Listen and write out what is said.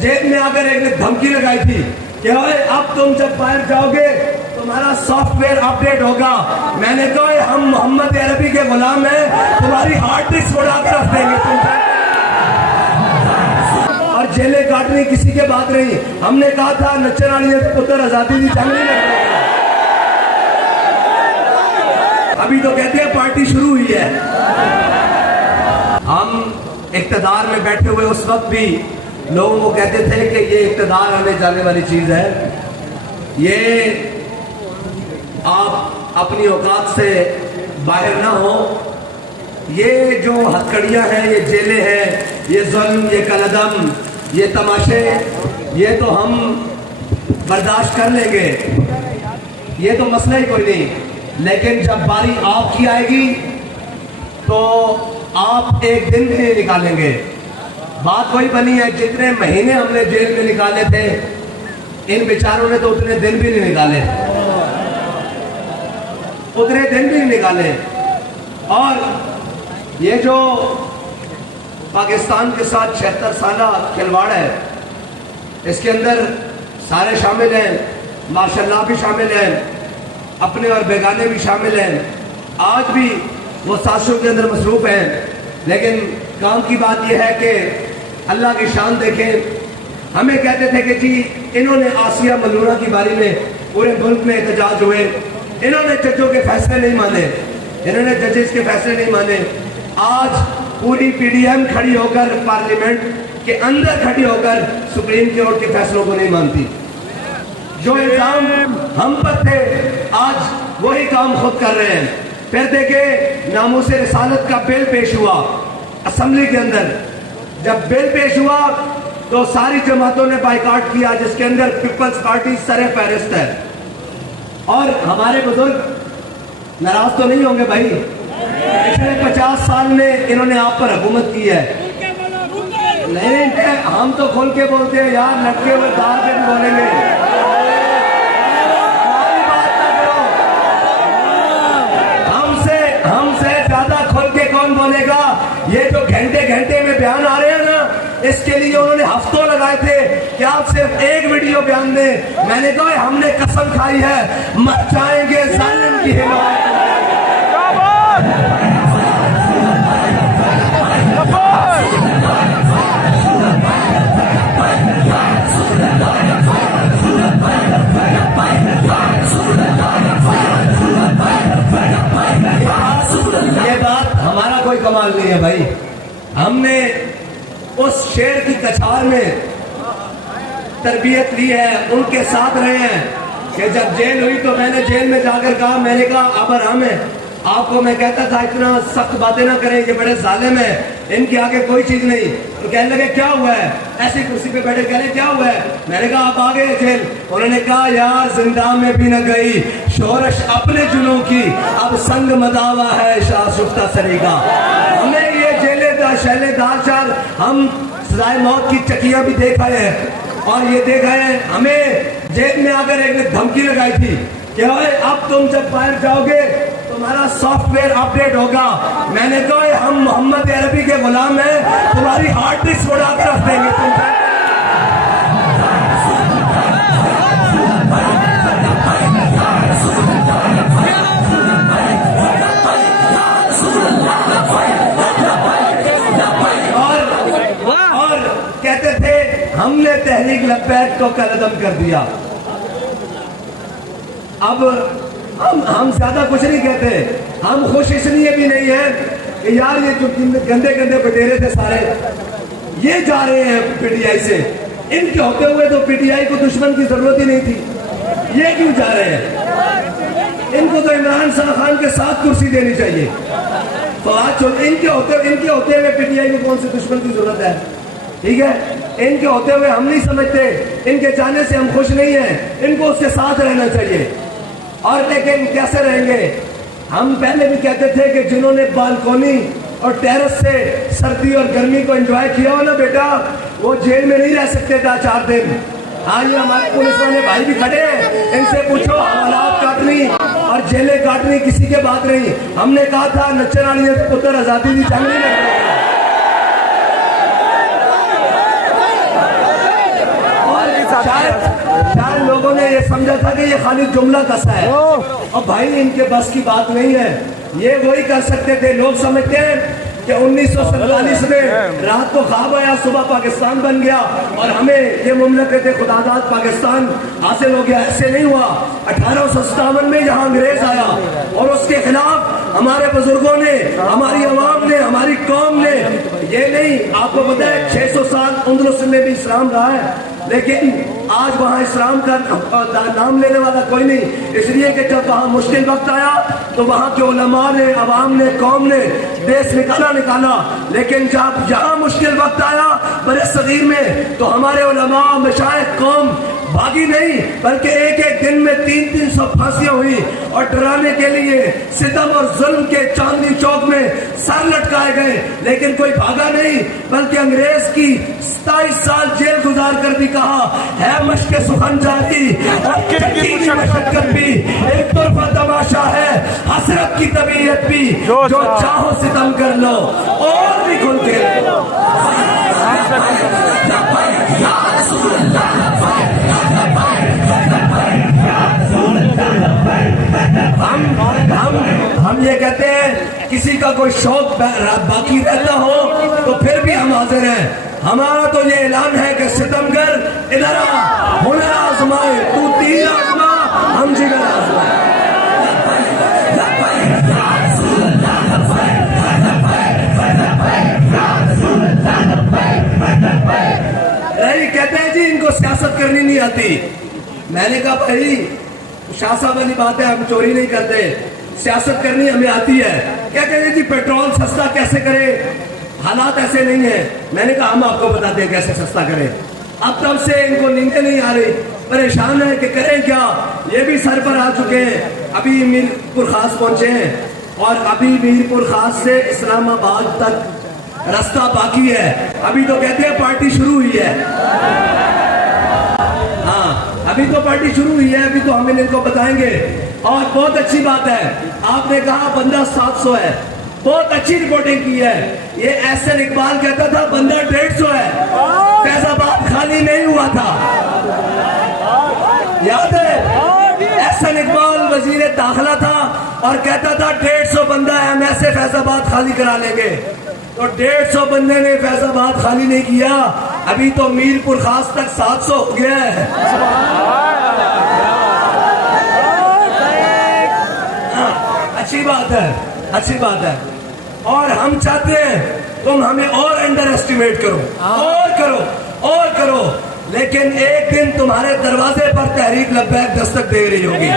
Jail में आकर एक ने धमकी लगाई थी कि अब तुम जब बाहर जाओगे तुम्हारा सॉफ्टवेयर अपडेट होगा। मैंने कहा हम मोहम्मद अरबी के गुलाम हैं, तुम्हारी हार्ड डिस्क उड़ा कर रख देंगे तुम। और जेलें काटनी किसी के बात नहीं। हमने कहा था नच्चर वाली पुत्र आजादी की जंग नहीं लड़ रही। अभी तो कहते हैं पार्टी शुरू हुई है। हम इक्तदार में बैठे हुए उस वक्त भी लोगों को कहते थे कि ये इक्तदार आने जाने वाली चीज है, ये आप अपनी औकात से बाहर ना हो। ये जो हथकड़ियां हैं, ये जेलें हैं, ये जुल्म, ये कलदम, ये तमाशे, ये तो हम बर्दाश्त कर लेंगे, ये तो मसला ही कोई नहीं। लेकिन जब बारी आपकी आएगी तो आप एक दिन भी नहीं निकालेंगे। बात वही बनी है, जितने महीने हमने जेल में निकाले थे इन बेचारों ने तो उतने दिन भी नहीं निकाले, उतने दिन भी नहीं निकाले। और ये जो पाकिस्तान के साथ 76 साला खिलवाड़ है, इसके अंदर सारे शामिल हैं, माशाल्लाह भी शामिल हैं, अपने और बेगाने भी शामिल हैं। आज भी वो साजिशों के अंदर मसरूफ हैं। लेकिन काम की बात यह है कि अल्लाह की शान देखें। हमें कहते थे कि जी इन्होंने आसिया मलूना की बारी में पूरे मुल्क में एहतजाज हुए, इन्होंने जजों के फैसले नहीं माने, इन्होंने जजेस के फैसले नहीं माने। आज पूरी पीडीएम खड़ी होकर पार्लियामेंट के अंदर खड़ी होकर सुप्रीम कोर्ट के फैसलों को नहीं मानती। जो इल्जाम हम पर थे आज वही काम खुद कर रहे हैं। फिर देखे नामूस रिसालत का बिल पेश हुआ असेंबली के अंदर। जब बिल पेश हुआ तो सारी जमातों ने बाइकआउट किया, जिसके अंदर पीपल्स पार्टी सरे फहरिस्त है। और हमारे बुजुर्ग नाराज तो नहीं होंगे भाई, पिछले 50 साल में इन्होंने आप पर हुकूमत की है। नहीं, हम तो खोल के बोलते हैं यार, लटके हुए दार पे भी बोलेंगे। हमसे ज्यादा खोल के कौन बोलेगा? ये जो घंटे घंटे में बयान आ रहे हैं ना, इसके लिए उन्होंने हफ्तों लगाए थे कि आप सिर्फ एक वीडियो बयान दें। मैंने कहा हमने कसम खाई है, मर जाएंगे जालिम की हिमायत। ये बात हमारा कोई कमाल नहीं है भाई। हमने उस शेर की कछार में तरबियत ली है, उनके साथ रहे हैं कि जब जेल हुई तो मैंने जेल में जाकर कहा, मैंने कहा अब आराम है आपको। मैं कहता था इतना सख्त बातें ना करें, ये बड़े जालिम है, इनके आगे कोई चीज नहीं। तो कहने लगे क्या हुआ है? ऐसी कुर्सी पे बैठे कह रहे क्या हुआ है? मैंने कहा आप आ गए जेल। उन्होंने कहा यार जिंदा में भी न गई शोरश अपने जुनों की, अब संग मदावा है शाह सुफ्ता सरेगा। हमें ये जेलेदार शैलेदार चार हम सजाए मौत की चकियां भी देख आए हैं। और ये देख आए हैं, हमें जेल में आकर एक ने धमकी लगाई थी कि अब तुम जब बाहर जाओगे तुम्हारा सॉफ्टवेयर अपडेट होगा। मैंने कहा हम मोहम्मद अरबी के गुलाम हैं, तुम्हारी हार्ड डिस्क उड़ा कर रख देंगे तुम। और कहते थे हमने तहरीक लब्बैक को कलदम कर दिया। अब हम ज्यादा कुछ नहीं कहते, हम खुश इसलिए भी नहीं है कि यार ये जो गंदे गंदे बटेरे थे सारे ये जा रहे हैं पीटीआई से। इनके होते हुए तो पीटीआई को दुश्मन की जरूरत ही नहीं थी, ये क्यों जा रहे हैं? इनको तो इमरान खान के साथ कुर्सी देनी चाहिए। तो आज इनके होते हुए पीटीआई को कौन से दुश्मन की जरूरत है? ठीक है, इनके होते हुए हम नहीं समझते, इनके जाने से हम खुश नहीं है, इनको उसके साथ रहना चाहिए। और लेकिन कैसे रहेंगे? हम पहले भी कहते थे कि जिन्होंने बालकोनी और टेरेस से सर्दी और गर्मी को एंजॉय किया हो ना बेटा, वो जेल में नहीं रह सकते था 4 दिन। हाँ, ये हमारे पुलिस वाले भाई भी खड़े हैं, इनसे पूछो हालात काटनी और जेलें काटनी किसी के बात नहीं। हमने कहा था नच्चर वाली पुत्र आजादी की जंग नहीं लड़ रही। लोगों ने ये समझा था कि ये खाली जुमला कसा है, और भाई इनके बस की बात नहीं है। ये वही कर सकते थे। लोग समझते हैं कि 1947 में रात को ख्वाब आया, सुबह पाकिस्तान बन गया और हमें ये मुमलकत खुदादाद पाकिस्तान हासिल हो गया। ऐसे नहीं हुआ। 1857 में यहाँ अंग्रेज आया और उसके खिलाफ हमारे बुजुर्गों ने, हमारी अवाम ने, हमारी कौम ने, ये नहीं, आपको पता है 600 साल अंदलुस में भी इस्लाम रहा है, लेकिन आज वहाँ इस्लाम का नाम लेने वाला कोई नहीं। इसलिए कि जब वहाँ मुश्किल वक्त आया तो वहाँ के उलमा ने, अवाम ने, कौम ने देश निकाला। लेकिन जब यहाँ मुश्किल वक्त आया बड़े सगीर में, तो हमारे उलमा, मशाइख, कौम भागी नहीं, बल्कि एक एक दिन में 300 फांसियां हुई और डराने के लिए सितम और जुल्म के चांदनी चौक में सर लटकाए गए। लेकिन कोई भागा नहीं, बल्कि अंग्रेज की 27 साल जेल गुजार कर भी कहा है मश्क सुखन जारी और मशक्कत भी एक तरफा तमाशा है, हसरत की तबीयत भी, जो चाहो सितम कर लो और भी खुल के हम ये कहते हैं, किसी का कोई शौक बाकी रहता हो तो फिर भी हम हाजिर हैं। हमारा तो ये ऐलान है कि सितमगर इधर आ, हुनर आजमाए, तू तीर आजमा, हम जिगर आजमाए। रही कहते हैं जी इनको सियासत करनी नहीं आती। मैंने कहा भाई शाह साहब वाली बात है, हम चोरी नहीं करते, सियासत करनी हमें आती है। कहते हैं जी पेट्रोल सस्ता कैसे करे, हालात ऐसे नहीं है। मैंने कहा हम आपको बताते हैं कैसे सस्ता करें। अब तब से इनको नींदें नहीं आ रही, परेशान है कि करें क्या। ये भी सर पर आ चुके हैं, अभी मीरपुर खास पहुंचे हैं और अभी मीरपुर खास से इस्लामाबाद तक रास्ता बाकी है। अभी तो कहते हैं पार्टी शुरू हुई है। हाँ, अभी तो पार्टी शुरू हुई है, अभी तो हम इनको बताएंगे। और बहुत अच्छी बात है, आपने कहा बंदा 700 है, बहुत अच्छी रिपोर्टिंग की है। ये एहसन इकबाल कहता था बंदा 150 है, फैजाबाद खाली नहीं हुआ था, याद है? एहसन इकबाल वजीर दाखिला था और कहता था 150 बंदा है, हम ऐसे फैजाबाद खाली करा लेंगे। तो 150 बंदे ने फैजाबाद खाली नहीं किया, अभी तो मीरपुर खास तक 700 हो गया है। अच्छी बात है, अच्छी बात है। और हम चाहते हैं तुम हमें और अंडर एस्टिमेट करो, और करो, और करो, लेकिन एक दिन तुम्हारे दरवाजे पर तहरीक लब्बैक दस्तक दे रही होगी।